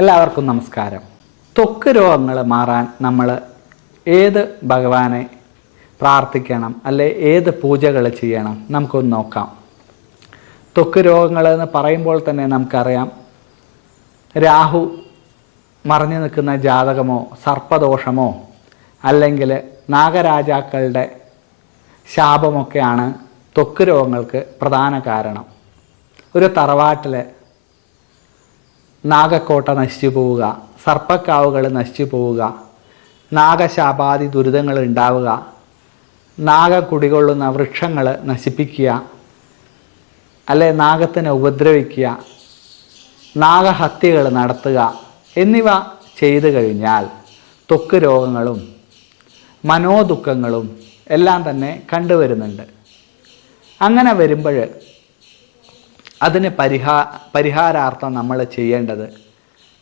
എല്ലാവർക്കും നമസ്കാരം. ത്വക്ക് രോഗങ്ങൾ മാറാൻ നമ്മൾ ഏത് ഭഗവാനെ പ്രാർത്ഥിക്കണം? അല്ലെ ഏത് പൂജകൾ ചെയ്യണം? നമുക്കൊന്ന് നോക്കാം. ത്വക്ക് രോഗങ്ങൾ എന്ന് പറയുമ്പോൾ തന്നെ നമുക്കറിയാം. രാഹു മറഞ്ഞു നിൽക്കുന്ന ജാതകമോ സർപ്പദോഷമോ അല്ലെങ്കിൽ നാഗരാജാക്കളുടെ ശാപമൊക്കെയാണ് ത്വക്ക് രോഗങ്ങൾക്ക് പ്രധാന കാരണം. ഒരു തറവാട്ടിൽ നാഗക്കോട്ട നശിച്ചു പോവുക. സർപ്പക്കാവുകൾ നശിച്ചു പോവുക. നാഗശാപാതി ദുരിതങ്ങൾ ഉണ്ടാവുക. നാഗ കുടികൊള്ളുന്ന വൃക്ഷങ്ങൾ നശിപ്പിക്കുക. അല്ലെ നാഗത്തിനെ ഉപദ്രവിക്കുക. നാഗഹത്യകൾ നടത്തുക. എന്നിവ ചെയ്തു കഴിഞ്ഞാൽ ത്വക്ക് രോഗങ്ങളും മനോദുഃഖങ്ങളും എല്ലാം തന്നെ കണ്ടുവരുന്നുണ്ട്. അങ്ങനെ വരുമ്പോൾ അതിന് പരിഹാ പരിഹാരാർത്ഥം നമ്മൾ ചെയ്യേണ്ടത്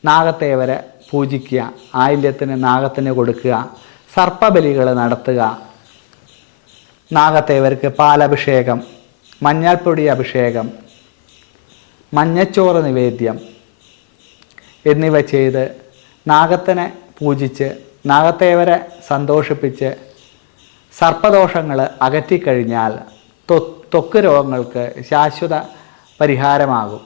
നാഗത്തേവരെ പൂജിക്കുക ആയില്യത്തിന് നാഗത്തിന് കൊടുക്കുക സർപ്പബലികൾ നടത്തുക നാഗത്തേവർക്ക് പാലഭിഷേകം മഞ്ഞൾപ്പൊടി അഭിഷേകം മഞ്ഞച്ചോറ് നിവേദ്യം എന്നിവ ചെയ്ത് നാഗത്തിനെ പൂജിച്ച് നാഗത്തേവരെ സന്തോഷിപ്പിച്ച് സർപ്പദോഷങ്ങൾ അകറ്റിക്കഴിഞ്ഞാൽ തൊ ത്വക്ക് രോഗങ്ങൾക്ക് ശാശ്വത പരിഹാരമാകും.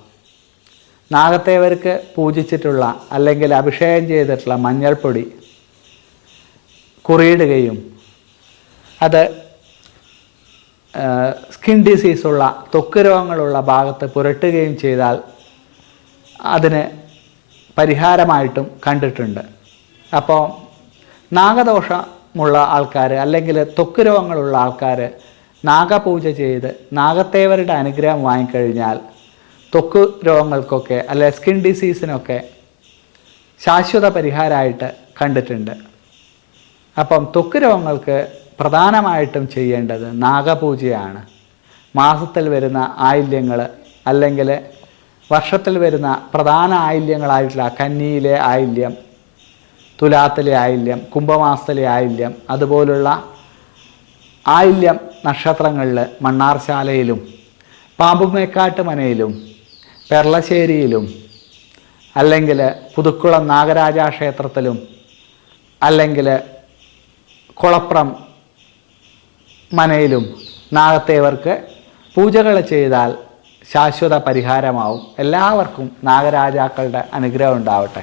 നാഗത്തേവർക്ക് പൂജിച്ചിട്ടുള്ള അല്ലെങ്കിൽ അഭിഷേകം ചെയ്തിട്ടുള്ള മഞ്ഞൾപ്പൊടി കുറിയിടുകയും അത് സ്കിൻ ഡിസീസുള്ള ത്വക്ക് രോഗങ്ങളുള്ള ഭാഗത്ത് പുരട്ടുകയും ചെയ്താൽ അതിന് പരിഹാരമായിട്ടും കണ്ടിട്ടുണ്ട്. അപ്പോൾ നാഗദോഷമുള്ള ആൾക്കാർ അല്ലെങ്കിൽ ത്വക്ക് രോഗങ്ങളുള്ള ആൾക്കാർ നാഗപൂജ ചെയ്ത് നാഗത്തേവരുടെ അനുഗ്രഹം വാങ്ങിക്കഴിഞ്ഞാൽ ത്വക്ക് രോഗങ്ങൾക്കൊക്കെ അല്ലെ സ്കിൻ ഡിസീസിനൊക്കെ ശാശ്വത പരിഹാരമായിട്ട് കണ്ടിട്ടുണ്ട്. അപ്പം ത്വക്ക് രോഗങ്ങൾക്ക് പ്രധാനമായിട്ടും ചെയ്യേണ്ടത് നാഗപൂജയാണ് മാസത്തിൽ വരുന്ന ആയില്യങ്ങൾ അല്ലെങ്കിൽ വർഷത്തിൽ വരുന്ന പ്രധാന ആയില്യങ്ങളായിട്ടുള്ള കന്നിയിലെ ആയില്യം തുലാത്തിലെ ആയില്യം കുംഭമാസത്തിലെ ആയില്യം അതുപോലുള്ള ആയില്യം നക്ഷത്രങ്ങളിൽ മണ്ണാർശാലയിലും പാമ്പുമേക്കാട്ട് മനയിലും പെർളശ്ശേരിയിലും അല്ലെങ്കിൽ പുതുക്കുളം നാഗരാജ ക്ഷേത്രത്തിലും അല്ലെങ്കിൽ കുളപ്രം മനയിലും നാഗത്തേവർക്ക് പൂജകൾ ചെയ്താൽ ശാശ്വത പരിഹാരമാവും. എല്ലാവർക്കും നാഗരാജാക്കളുടെ അനുഗ്രഹം ഉണ്ടാവട്ടെ.